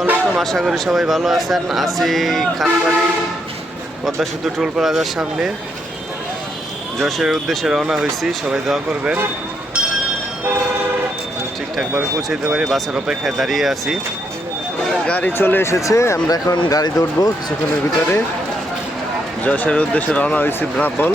আলাইকুম, আশা করি সবাই ভালো আছেন। আছি খানবাড়ি পদ্মা সেতু টোল প্লাজার সামনে। যশোরের উদ্দেশ্যে রওনা হয়েছি, সবাই দোয়া করবেন ঠিকঠাকভাবে পৌঁছে দিতে পারি। বাসের অপেক্ষায় দাঁড়িয়ে আছি। গাড়ি চলে এসেছে, আমরা এখন গাড়িতে উঠবো কিছুক্ষণের ভিতরে। যশোরের উদ্দেশ্যে রওনা হয়েছি ব্রাহ্মণ।